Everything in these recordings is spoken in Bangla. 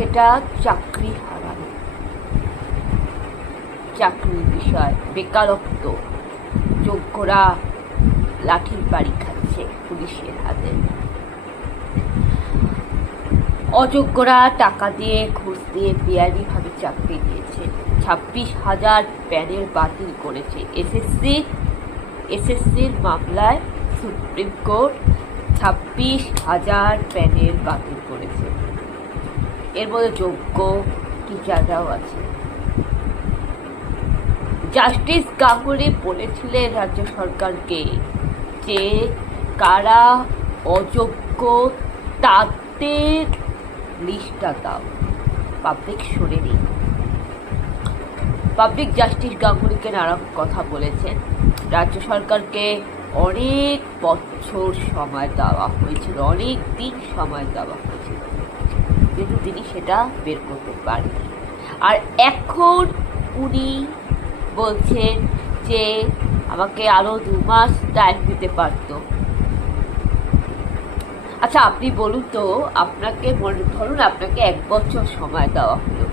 সেটা চাকরি হারানো, চাকরির বিষয়, বেকারত্ব, যোগ্যরা লাঠির বাড়ি খাচ্ছে পুলিশের হাতে, অযোগ্যরা টাকা দিয়ে ঘুষ দিয়ে বেআইনিভাবে চাকরি দিয়েছে। 26,000 প্যানেল বাতিল করেছে এসএসসির মামলায় সুপ্রিম কোর্ট 26,000 প্যানেল বাতিল করেছে। এর মধ্যে যোগ্য টিচাররাও আছে। জাস্টিস গাঙ্গুলি বলেছিলেন রাজ্য সরকারকে যে কারা অযোগ্য তাদের লিস্টটা দাও। পাবলিক শোনেনি। পাবলিক জাস্টিস গাঙ্গুলিকে নানা কথা বলেছেন। রাজ্য সরকারকে অনেক বছর সময় দেওয়া হয়েছিল, অনেক দিন সময় দেওয়া হয়েছিল, কিন্তু তিনি সেটা বের করতে পারেনি। আর এখন উনি বলছেন যে আমাকে আরো 2 মাস টাইম দিতে পারতো। আচ্ছা, আপনি বলুন তো, আপনাকে ধরুন আপনাকে 1 বছর সময় দেওয়া হলো,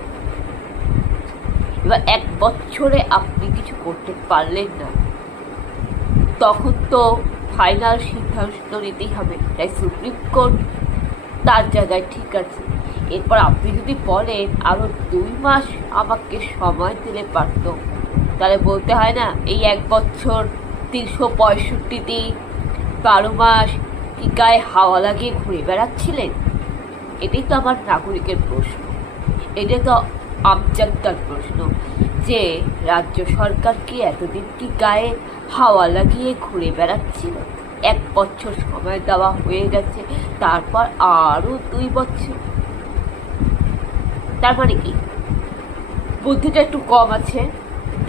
এবার 1 বছরে আপনি কিছু করতে পারলেন না, তখন তো ফাইনাল সিদ্ধান্ত নিতেই হবে। তাই সুপ্রিম কোর্ট তার জায়গায় ঠিক আছে। এরপর আপনি যদি বলেন আরো 2 মাস আমাকে সময় দিলে পারত, তাহলে বলতে হয় না এই 1 বছর 365 দিন 12 মাস কি গায়ে হাওয়া লাগিয়ে ঘুরে বেড়াচ্ছিলেন? এটাই তো আমার নাগরিকের প্রশ্ন, এটা তো আমজনতার প্রশ্ন যে রাজ্য সরকার কি এতদিন কি গায়ে হাওয়া লাগিয়ে ঘুরে বেড়াচ্ছিল? 1 বছর সময় দেওয়া হয়ে গেছে, তারপর আরো 2 বছর। তার মানে কি বুদ্ধিটা একটু কম আছে,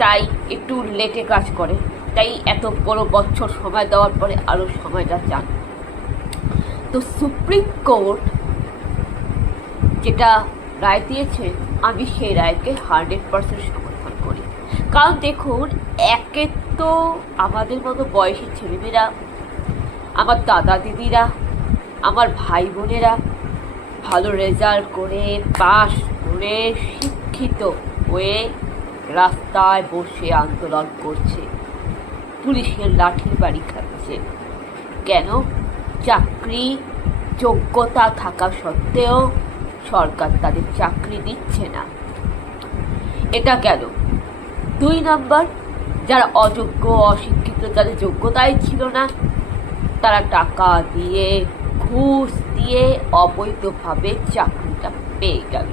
তাই একটু লেটে কাজ করে, তাই এত বড় বছর সময় দেওয়ার পরে আরো সময়টা চান। তো সুপ্রিম কোর্ট যেটা রায় দিয়েছে, আমি সেই রায়কে 100% সমর্থন করি। কারণ দেখুন, একে তো আমাদের মতো বয়সী ছেলেমেয়েরা, আমার দাদা দিদিরা, আমার ভাই বোনেরা ভালো রেজাল্ট করে পাশ করে শিক্ষিত হয়ে রাস্তায় বসে আন্দোলন করছে, পুলিশের লাঠির বাড়ি খাচ্ছে। কেন? চাকরি যোগ্যতা থাকা সত্ত্বেও সরকার তাদের চাকরি দিচ্ছে না। এটা কেন? 2 নম্বর, যারা অযোগ্য অশিক্ষিত, যাদের যোগ্যতাই ছিল না, তারা টাকা দিয়ে ঘুষ দিয়ে অবৈধভাবে চাকরিটা পেয়ে গেল।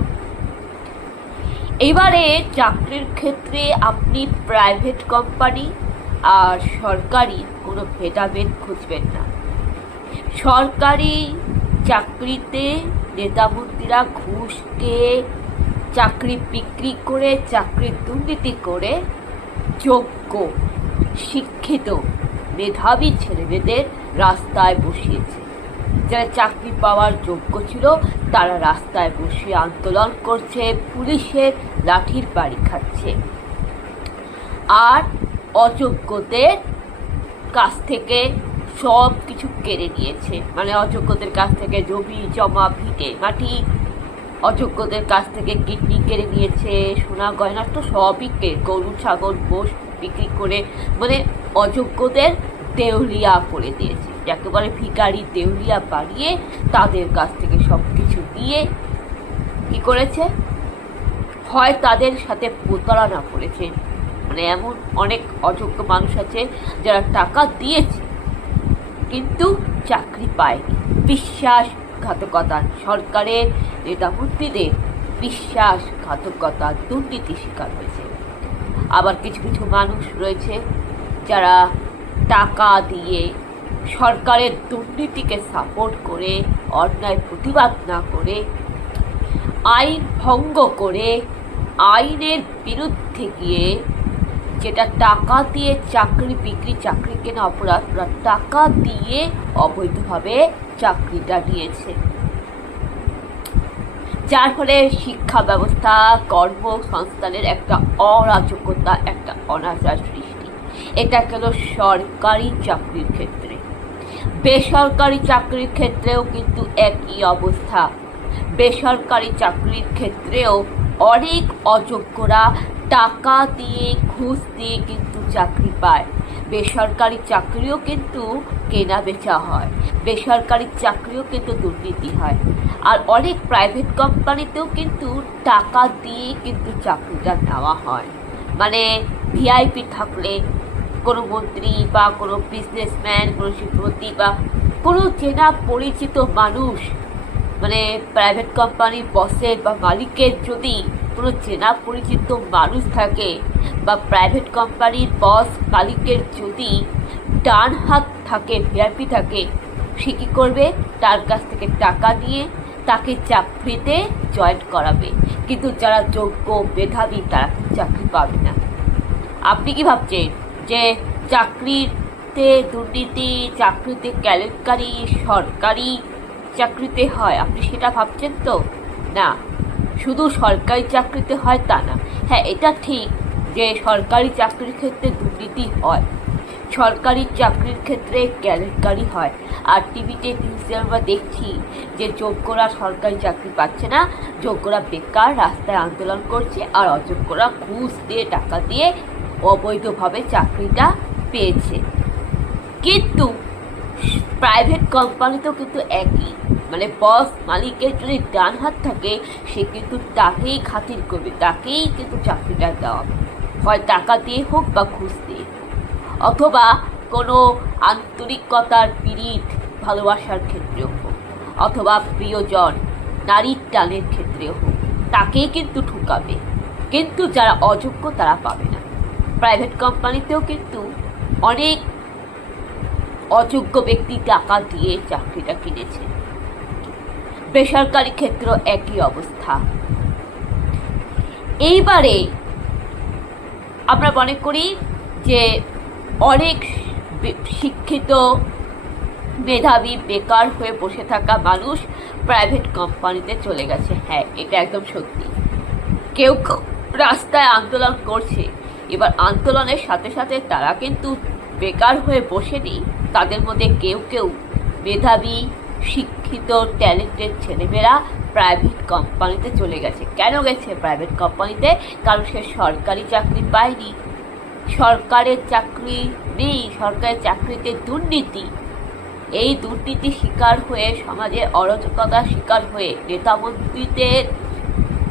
এবারে চাকরির ক্ষেত্রে আপনি প্রাইভেট কোম্পানি আর সরকারি কোনো ভেদাভেদ খুঁজবেন না। সরকারি চাকরিতে নেতামন্ত্রীরা ঘুষ খেয়ে চাকরি বিক্রি করে, চাকরির দুর্নীতি করে যোগ্য শিক্ষিত মেধাবী ছেলেমেয়েদের রাস্তায় বসিয়েছে। যারা চাকরি পাওয়ার যোগ্য ছিল তারা রাস্তায় বসে আন্দোলন করছে, পুলিশের লাঠির বাড়ি খাচ্ছে। আর অযোগ্যদের কাছ থেকে সব কিছু কেড়ে নিয়েছে, মানে অযোগ্যদের কাছ থেকে জমি জমা ভিটে মাটি, অযোগ্যদের কাছ থেকে কিডনি কেড়ে নিয়েছে, সোনা গয়না তো সবই গরু ছাগল মোষ বিক্রি করে, মানে অযোগ্যদের দেউলিয়া করে দিয়েছে। যাকে বলে ভিখারি, দেউলিয়া বানিয়ে তাদের কাছ থেকে সব কিছু নিয়ে কি করেছে, হয় তাদের সাথে প্রতারণা করেছে। মানে এমন অনেক অযোগ্য মানুষ আছে যারা টাকা দিয়েছে কিন্তু চাকরি পায়নি। বিশ্বাসঘাতকতা, সরকারের নেতামন্ত্রীদের বিশ্বাসঘাতকতা, দুর্নীতি শিকার হয়েছে। আবার কিছু কিছু মানুষ রয়েছে যারা টাকা দিয়ে সরকারের দুর্নীতিকে সাপোর্ট করে, অন্যায় প্রতিবাদ না করে, আইন ভঙ্গ করে, আইনের বিরুদ্ধে গিয়ে, যেটা টাকা দিয়ে চাকরি বিক্রি, চাকরি কেনা অপরাধ, টাকা দিয়ে অবৈধভাবে চাকরিটা নিয়েছে, যার ফলে শিক্ষা ব্যবস্থা, কর্মসংস্থানের একটা অরাজকতা, একটা অনাচার সৃষ্টি। এটা গেল সরকারি চাকরির ক্ষেত্রে। বেসরকারি চাকরির ক্ষেত্রেও কিন্তু একই অবস্থা। বেসরকারি চাকরির ক্ষেত্রেও অনেক অযোগ্যরা টাকা দিয়ে ঘুষ দিয়ে কিন্তু চাকরি পায়। বেসরকারি চাকরিও কিন্তু কেনা বেচা হয়, বেসরকারি চাকরিও কিন্তু দুর্নীতি হয়। আর অনেক প্রাইভেট কোম্পানিতেও কিন্তু টাকা দিয়ে কিন্তু চাকরিটা নেওয়া হয়। মানে ভিআইপি থাকলে কোনো মন্ত্রী বা কোনো বিজনেসম্যান, কোনো শিল্পপতি বা কোনো চেনা পরিচিত মানুষ, মানে প্রাইভেট কোম্পানির বসের বা মালিকের যদি কোনো চেনা পরিচিত মানুষ থাকে বা প্রাইভেট কোম্পানির বস মালিকের যদি ডান হাত থাকে, ভিআইপি থাকে, সে কী করবে? তার কাছ থেকে টাকা নিয়ে তাকে চাকরিতে জয়েন করাবে। কিন্তু যারা যোগ্য মেধাবী তারা চাকরি পাবে না। আপনি কি ভাবছেন যে চাকরিতে দুর্নীতি, চাকরিতে কেলেঙ্কারি সরকারি চাকরিতে হয়? আপনি সেটা ভাবছেন তো? না, শুধু সরকারি চাকরিতে হয় তা না। হ্যাঁ, এটা ঠিক যে সরকারি চাকরির ক্ষেত্রে দুর্নীতি হয়, সরকারি চাকরির ক্ষেত্রে কেলেঙ্কারি হয়। আর টিভিতে নিউজে আমরা দেখছি যে যোগ্যরা সরকারি চাকরি পাচ্ছে না, যোগ্যরা বেকার রাস্তায় আন্দোলন করছে, আর অযোগ্যরা ঘুষ দিয়ে টাকা দিয়ে অবৈধভাবে চাকরিটা পেয়েছে। কিন্তু প্রাইভেট কোম্পানিতেও কিন্তু একই, মানে বস মালিকের যদি ডান হাত থাকে সে কিন্তু তাকেই খাতির করবে, তাকেই কিন্তু চাকরিটা দেওয়া হবে, হয় টাকা দিয়ে হোক বা ঘুষ দিয়ে, অথবা কোনো আন্তরিকতার পীড়িত ভালোবাসার ক্ষেত্রেও হোক, অথবা প্রিয়জন নারীর টানের ক্ষেত্রেও হোক, তাকেই কিন্তু ঠুকাবে। কিন্তু যারা অযোগ্য তারা পাবে না। প্রাইভেট কোম্পানিতেও কিন্তু অনেক অযোগ্য ব্যক্তি টাকা দিয়ে চাকরিটা কিনেছে। বেসরকারি ক্ষেত্র একই অবস্থা। এইবারে আমরা মনে করি যে অনেক শিক্ষিত মেধাবী বেকার হয়ে বসে থাকা মানুষ প্রাইভেট কোম্পানিতে চলে গেছে। হ্যাঁ, এটা একদম সত্যি। কেউ রাস্তায় আন্দোলন করছে, এবার আন্দোলনের সাথে সাথে তারা কিন্তু বেকার হয়ে বসেনি। তাদের মধ্যে কেউ কেউ মেধাবী শিক্ষিত ট্যালেন্টেড ছেলেমেয়েরা প্রাইভেট কোম্পানিতে চলে গেছে। কেন গেছে প্রাইভেট কোম্পানিতে? কারণ সে সরকারি চাকরি পায়নি, সরকারের চাকরি নেই, সরকারের চাকরিতে দুর্নীতি। এই দুর্নীতি শিকার হয়ে, সমাজের অরাজকতার শিকার হয়ে, নেতামন্ত্রীদের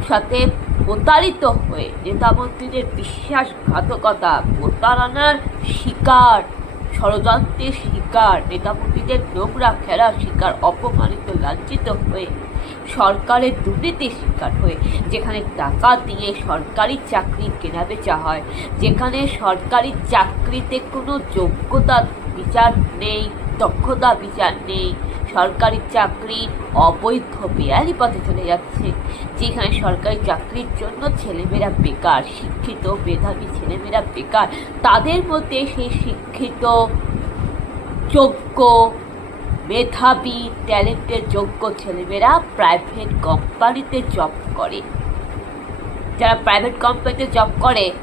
সাথে প্রতারিত হয়ে, নেতামন্ত্রীদের বিশ্বাসঘাতকতা, প্রতারণার শিকার, ষড়যন্ত্রের শিকার, নেতামন্ত্রীদের নোংরা খেলার শিকার, অপমানিত লাঞ্ছিত হয়ে, সরকারের দুর্নীতির শিকার হয়ে, যেখানে টাকা দিয়ে সরকারি চাকরি কেনাবেচা হয়, যেখানে সরকারি চাকরিতে কোনো যোগ্যতা বিচার নেই, দক্ষতা বিচার নেই, সরকারি চাকরি অবৈধ বেআইনি পথে চলে যাচ্ছে, যেখানে সরকারি চাকরির জন্য ছেলেমেয়েরা বেকার, শিক্ষিত মেধাবী ছেলেমেয়েরা বেকার, তাদের মধ্যে সেই শিক্ষিত যোগ্য মেধাবী ট্যালেন্টের যোগ্য ছেলেমেয়েরা প্রাইভেট কোম্পানিতে জব করে। যারা প্রাইভেট কোম্পানিতে জব করে